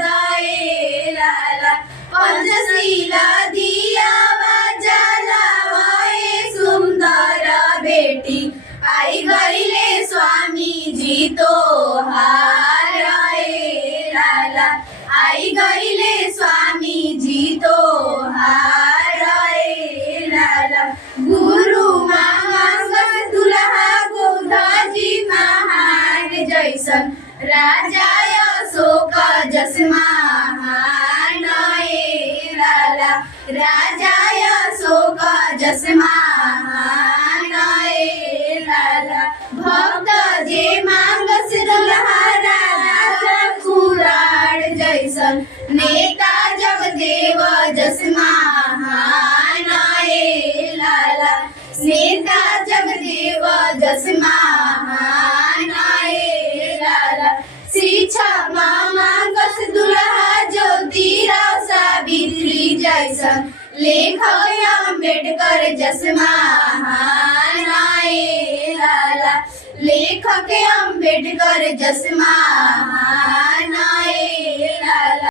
रे लाला। पंचशीला दिया जलावाए सुंदर बेटी आई गईले स्वामी जी तो रे लाला। आई गईले स्वामी जी तो रे लाला। गुरु मामा दुल्हा गोधाजी महान जैसन राजा अशोक जस महान लाला। राजा अशोक जस महान लाला। भक्त जे मांगस दुल्हा राजा कुराड़ जैसन नेता जगदेव जस महान लाला। नेता जगदेव जस महान लाला। शिक्षा मामा कस दुल्हा ज्योतिराव सावित्री जैसन लेखक अम्बेडकर जस महान लाला। लेखक अम्बेडकर जस महान लाला।